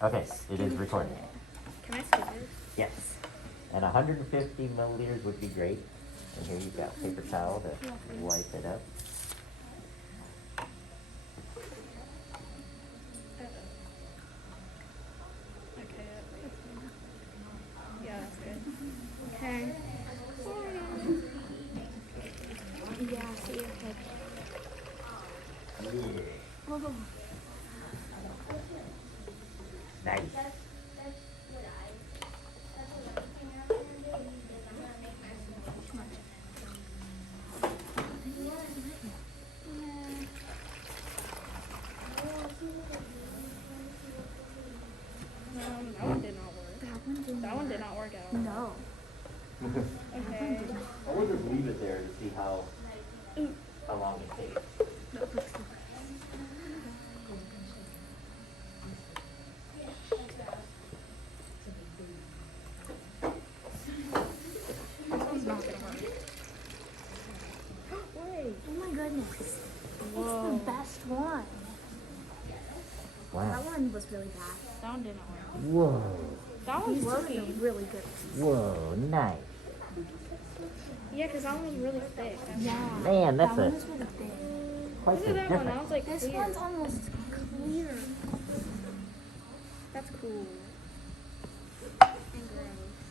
Okay, it is recording. Can I scoop it? Yes. And 150 milliliters would be great. And here you've got paper towel to wipe it up. Okay. Yeah, that's good. Okay. Yeah, see your head. Oh. Nice. That one did not work. That one did not work at all. No. Okay. I would just leave it there to see how long it takes. This one's not gonna work. Wait. Oh my goodness. Whoa. It's the best one. Wow. That one was really bad. That one did not work. Whoa. That one's These are working. really good. Whoa, nice. Yeah, because that one was really thick. Yeah. Man, that's that a one was really big. quite Look the at that one. That difference. was like This clear. one's almost clear. That's cool. And gross.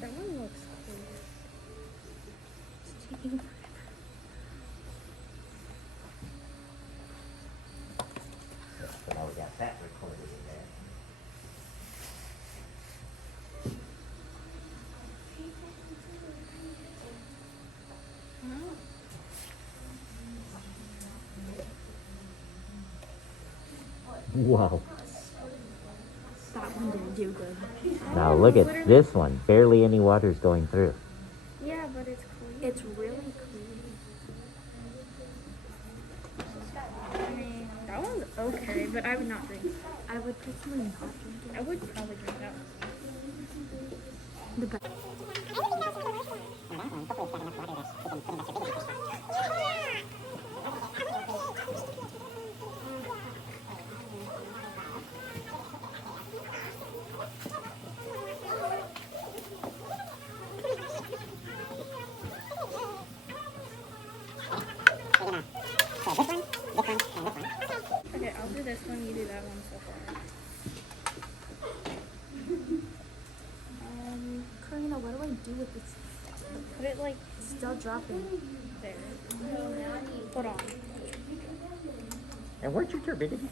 That one looks clear. It's taking So now we got that recorded in there. Whoa. That one didn't do good. Now look at this one. Barely any water's going through. Yeah, but it's clear. It's really clear. I mean, that one's okay, but I would not drink. I would personally not drink I would probably drink that one. it. The best. Okay, I'll do this one, you do that one so far. Karina, what do I do with this? Put it like It's still dropping. there. Hold on. And where's your turbidity?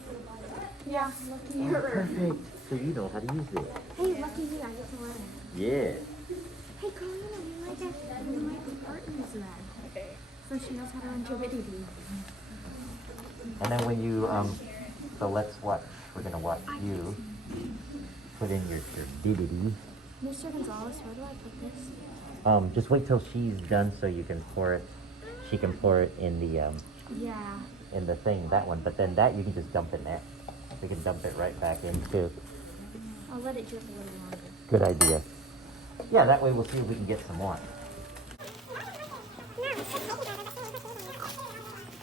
Yeah, lucky here. Perfect. So you know how to use it. Hey, lucky here, I get to learn. Yeah. Hey, Karina, we might be partners then. Okay. So she knows how to run turbidity. And then when you, so let's watch. We're gonna watch you put in your turbidity. Mr. Gonzalez, where do I put this? Just wait till she's done so you can pour it. She can pour it in the, Yeah. in the thing, that one. But then that you can just dump in there. You can dump it right back in too. I'll let it drip a little longer. Good idea. Yeah, that way we'll see if we can get some more.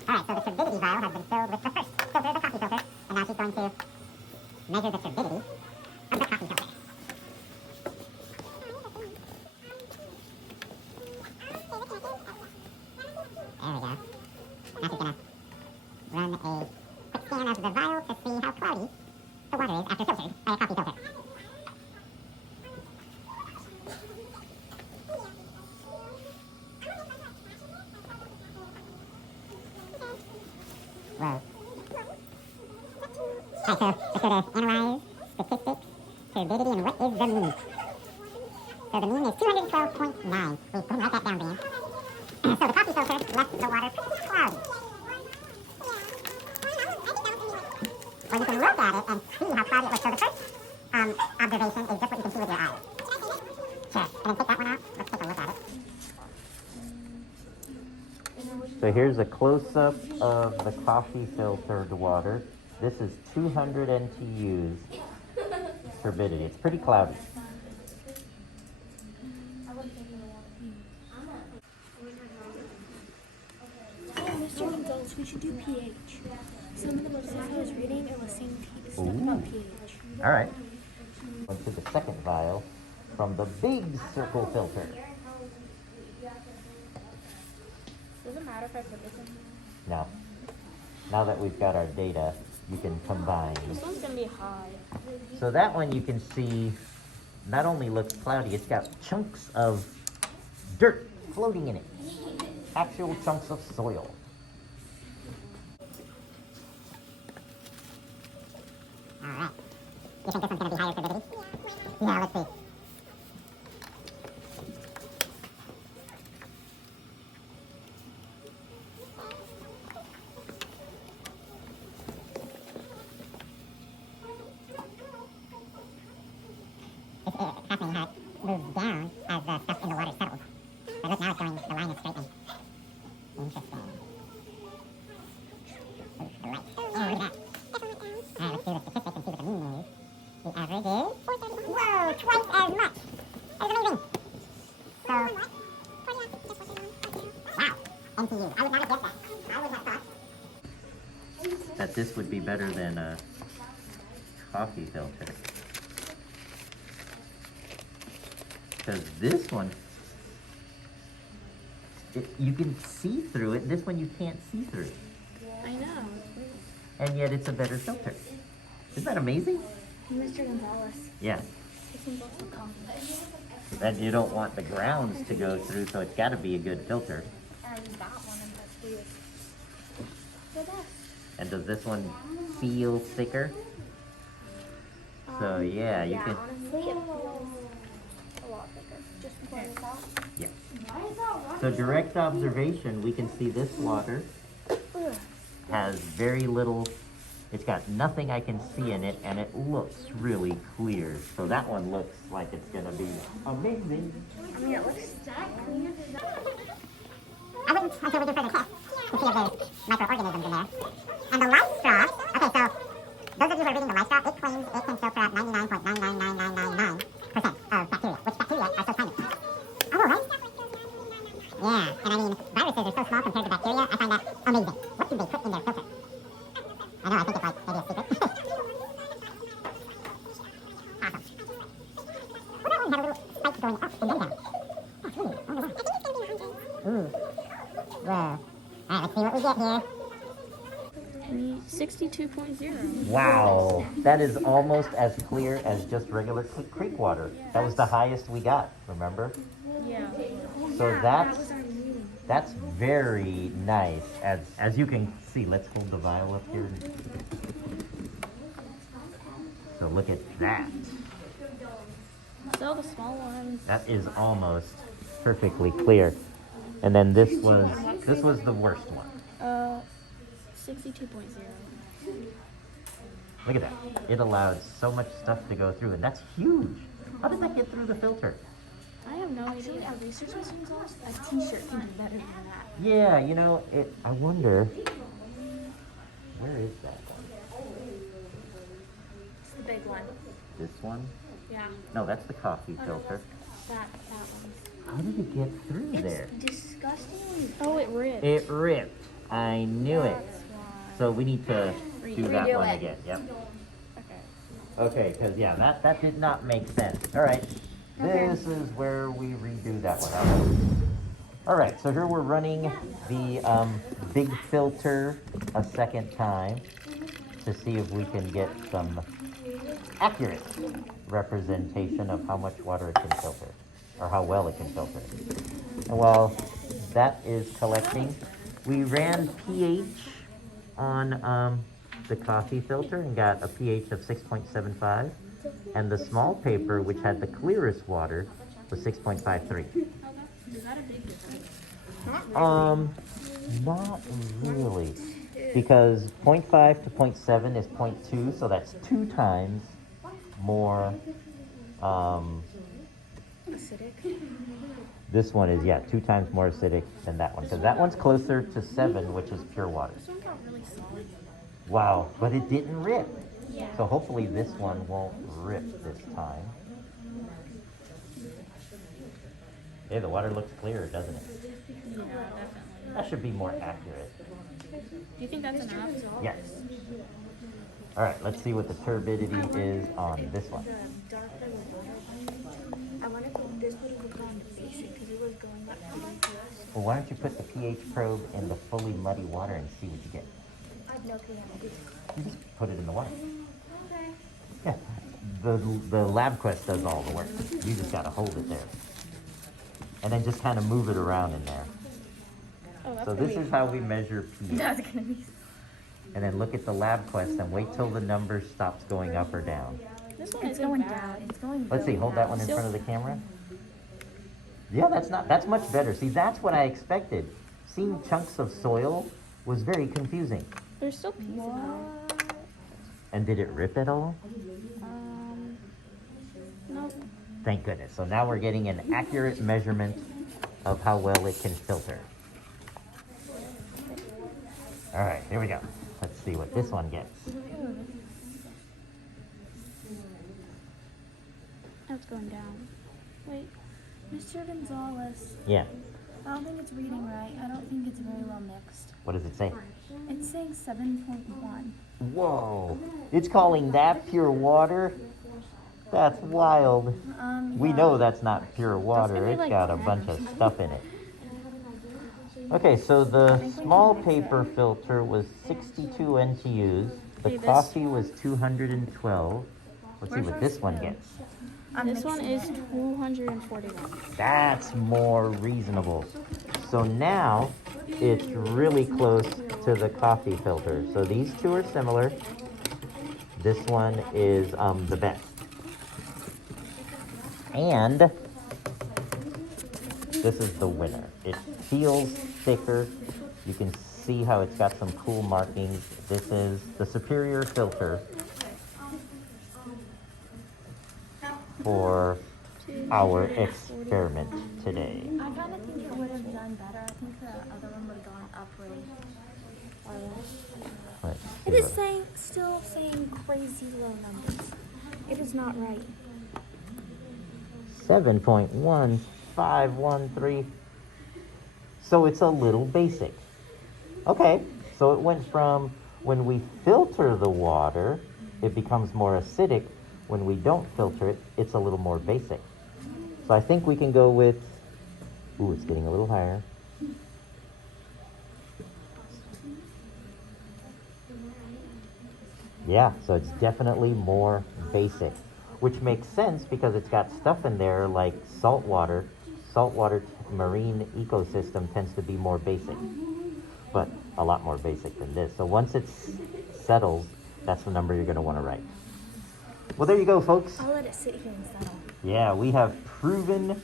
Alright, so the turbidity vial has been filled with the first filter, the coffee filter, and now she's going to measure the turbidity of the coffee filter. There we go. Now she's going to run a quick scan of the vial to see how cloudy the water is after filtered by a coffee filter. Whoa. Alright, so we're sort of analyze statistics, turbidity, and what is the mean? So the mean is 212.9. Wait, go ahead and write that down, Dan. So the coffee filter left the water pretty cloudy. Well, you can look at it and see how cloudy it was. So the first observation is just what you can see with your eyes. Sure. And then take that one out. Let's take a look at it. So here's a close-up of the coffee filtered water. This is 200 NTUs turbidity. It's pretty cloudy. Mr. Gonzalez, we should do pH. Some of the websites I was reading, it was saying stuff about pH. All right. On to the second vial from the big circle filter. Does it matter if I put this in? Now, now that we've got our data, you can combine. This one's gonna be high. So that one you can see not only looks cloudy, it's got chunks of dirt floating in it. Actual chunks of soil. All right. You think this one's going to be higher turbidity? Yeah, let's see. It's fascinating how it moves down as the stuff in the water settles. But look, now it's going, the line is straightening. Interesting. Ooh, the light. Oh, look at that. Alright, let's do the statistics and see what the mean is. The average is... Whoa, twice as much! That's amazing! So... Wow, NTU. I would not have guessed that. I would have thought. That this would be better than a coffee filter. Because this one, you can see through it. This one you can't see through. I know. It's weird. And yet it's a better filter. Isn't that amazing? Mr. Gonzalez. Yeah. This one's also coffee. And you don't want the grounds to go through, so it's got to be a good filter. I use that one and that's weird. The best. And does this one feel thicker? So yeah, you can. Honestly, it feels a lot thicker. Just pour this out. Yeah. So direct observation, we can see this water has very little. It's got nothing I can see in it, and it looks really clear. So that one looks like it's gonna be amazing. I mean, it looks that clear. I wouldn't until we do further tests to see if there's microorganisms in there. And the light straw, okay, so those of you who are reading the light straw, it claims it can filter out 99.999999% of bacteria, which bacteria are so tiny. Oh, right? Yeah, and I mean, viruses are so small compared to bacteria, I find that amazing. What do they put in their filter? I know, I think it's like maybe a secret. Awesome. Oh, that one had a little spike going up and then down. That's really, oh my God. Ooh. Whoa. All right, let's see what we get here. 62.0. Wow, that is almost as clear as just regular creek water. That was the highest we got, remember? Yeah. So that's very nice. As you can see, let's hold the vial up here. So look at that. So the small ones. That is almost perfectly clear. And then this was the worst one. 62.0. Look at that. It allowed so much stuff to go through, and that's huge. How did that get through the filter? I have no idea. Our research results, a t-shirt can do better than that. Yeah, you know, I wonder, where is that one? It's the big one. This one? Yeah. No, that's the coffee filter. That one. How did it get through there? Disgusting. Oh, it ripped. It ripped. I knew it. That's why. So we need to do that Redo one it. again. Yep. Okay. Okay, because yeah, that did not make sense. All right. This is where we redo that one. All right, so here we're running the big filter a second time to see if we can get some accurate representation of how much water it can filter, or how well it can filter. And while that is collecting, we ran pH on the coffee filter and got a pH of 6.75. And the small paper, which had the clearest water, was 6.53. Is that a big difference? Not really. Because 0.5 to 0.7 is 0.2, so that's 2 times more, Acidic. this one is, yeah, 2 times more acidic than that one. Because that one's closer to 7, which is pure water. This one got really solid. Wow, but it didn't rip. Yeah. So hopefully this one won't rip this time. Hey, the water looks clearer, doesn't it? Yeah, definitely. That should be more accurate. Do you think that's enough? Yes. All right, let's see what the turbidity is on this one. I wonder if this would have gone to basic because it was going up pretty fast. Well, why don't you put the pH probe in the fully muddy water and see what you get? I have no clue how to do You just put it in the water. Okay. Yeah. The LabQuest does all the work. You just gotta hold it there. And then just kind of move it around in there. Oh, that's So gonna this be, is how we measure pH. that's gonna be. And then look at the LabQuest and wait till the number stops going up or down. This one is going down. It's going. Let's see, hold that one in front of the camera. Yeah, that's much better. See, that's what I expected. Seeing chunks of soil was very confusing. There's still pieces. What? And did it rip at all? No. Thank goodness. So now we're getting an accurate measurement of how well it can filter. All right, here we go. Let's see what this one gets. Oh, it's going down. Wait, Mr. Gonzalez. Yeah, I don't think it's reading right. I don't think it's very well mixed. what does it say? It's saying 7.1. Whoa, it's calling that pure water? That's wild. We Yeah. know that's not pure water. gonna be It's like got a 10. bunch of stuff in it. Okay, so the small paper filter was 62 NTUs. The Hey, this- coffee was 212. Let's see what this one gets. This one is 241. That's more reasonable. So now it's really close to the coffee filter. So these two are similar. This one is the best. And this is the winner. It feels thicker. You can see how it's got some cool markings. This is the superior filter for our experiment today. I kind of think it would have done better. I think the other one would have gone up really far. Let's It see is what- still saying crazy low numbers. It is not right. 7.1513. So it's a little basic. Okay, so it went from when we filter the water, it becomes more acidic. When we don't filter it, it's a little more basic. So I think we can go with, ooh, it's getting a little higher. Yeah, so it's definitely more basic, which makes sense because it's got stuff in there like salt water. Saltwater marine ecosystem tends to be more basic, but a lot more basic than this. So once it settles, that's the number you're going to want to write. Well, there you go, folks. I'll let it sit here and settle. Yeah, we have proven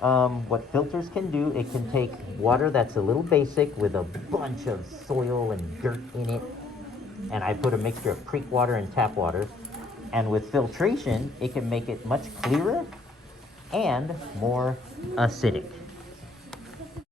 what filters can do. It can take water that's a little basic with a bunch of soil and dirt in it, and I put a mixture of creek water and tap water. And with filtration, it can make it much clearer and more acidic.